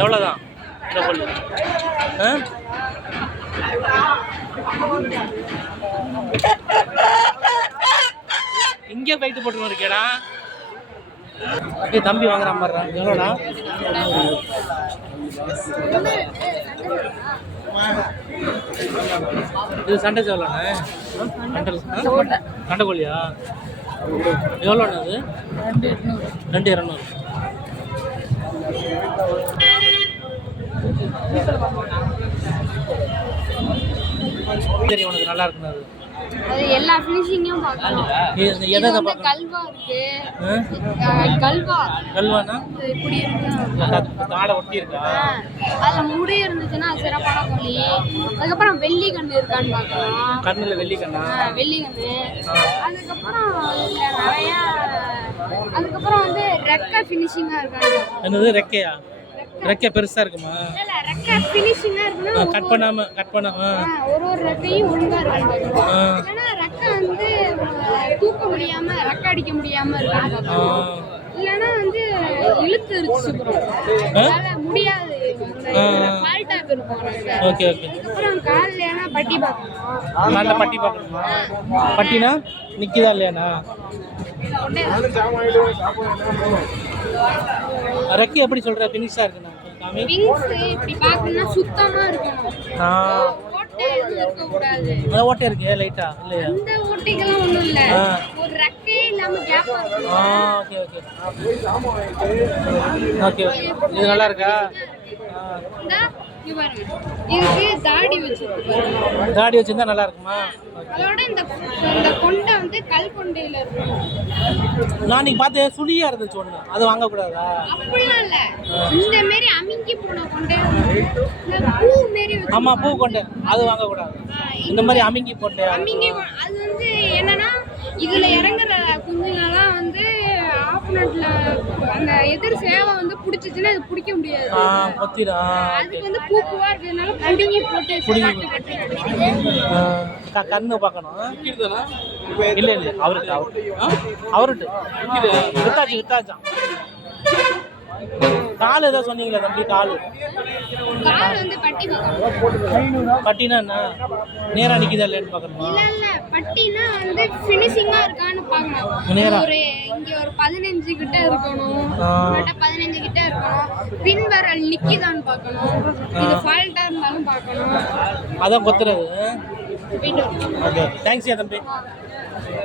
எவ்வளோதான் இந்த கோழி? இங்கே ஃபைட்டு போட்டுன்னு இருக்கேடா. தம்பி வாங்குற மாதிரி எவ்வளோடா? இது சண்டை எவ்வளோண்ணே? சண்டை கோழியா எவ்வளோண்ணே? அது 2,200. சரி, உனக்கு நல்லா இருக்குண்ணா. அது எல்லா ஃபினிஷிங்கும் பார்க்கணும். எதை பார்க்கணும்? கல்வா இருக்கு. கல்வானா இப்படி இருக்கு. காடை ஒட்டி இருக்கா? அதுல முடி இருந்துச்சுன்னா சிறப்பான கோழி. அதுக்கப்புறம் வெள்ளி கண்ணு இருக்கான்னு பார்க்கணும். கண்ணுல வெள்ளி கண்ணா? வெள்ளி கண்ணு. அதுக்கப்புறம் நிறைய அதுக்கப்புறம் வந்து ரெக்க ஃபினிஷிங்கா இருக்கான்னு. என்னது ரெக்கையா? ரெக்கை பெருசா இருக்குமா? இல்ல, ரெக்கை ஃபினிஷிங்கா இருக்குன்னா கட் பண்ணாம ஒரு ரெக்கையும் ஒழுங்கா இருக்கு. ஏன்னா ரெக்கை வந்து தூக்க முடியாம ரெக்கை அடிக்க முடியாம இருக்காங்க. இல்லைன்னா வந்து இழுத்துருச்சு முடியாது. ஃபால்ட்டாக இருக்கும். Okay okay. அதுக்கப்புறம் காலில் பட்டி பார்க்கணும். நல்ல பட்டி பார்க்கணுமா? பட்டினா நிற்கிதா இல்லையாண்ணா? ரெக்கை எப்படி சொல்ற? ஃபினிஷா இருக்குண்ணா. இப்படி பார்க்கணும்னா சுத்தமா இருக்கணும். ஓட்டை இருக்கு லைட்டா இல்லையா? அந்த ஓட்டைகள்லாம் ஒண்ணும் இல்ல. ஒரு ரெக்கையே இல்லாம கேப்பா இருக்கு. Okay okay. இது நல்லா இருக்கா? இதுக்கு தாடி வச்சிருக்காங்க. தாடி வச்சிருந்தா நல்லா இருக்குமா? அதோட இந்த கொண்டை வந்து கல் கொண்டையில இருக்கும். நான் நீங்க பார்த்தேன் சுழியா இருந்துச்சு ஒண்ணு, அது வாங்க கூடாதா? அப்படிலாம் இல்ல, இந்த மாதிரி அமிங்கி போன கொண்டை, இந்த பூ மாதிரி. ஆமா, பூ கொண்டை அது வாங்க கூடாது. இந்த மாதிரி அமிங்கி கொண்டை. அது வந்து என்னன்னா இதுல இறங்குற குஞ்சுங்கெல்லாம் வந்து ஆப்போனட்ல அந்த எதிர் சேவை வந்து பிடிச்சிச்சுன்னா அது பிடிக்க முடியாது. அதுக்கு வந்து பூ பூவா இருக்கிறதுனால புடிங்கி போட்டு கண்ணு பார்க்கணும். இல்ல இல்ல, அவருக்கு வித்தாச்சான். கால் ஏதோ சொன்னீங்களா தம்பி? கால் வந்து பட்டினா என்ன நேரா நிக்குதா இல்லைன்னு பார்க்கணும். இல்ல இல்ல, பட்டினா வந்து ஃபினிஷிங்கா இருக்கான்னு பார்க்கணும். ஒரு இங்க ஒரு 15 கிட்ட இருக்கணும், 15 கிட்ட இருக்கணும். பின் விரல் நிக்குதான்னு பார்க்கணும். இது ஃபால்ட்டா இருந்தாலும் பார்க்கணும். அதான் கொத்துறது. ஓகே, தேங்க்ஸ் தம்பி.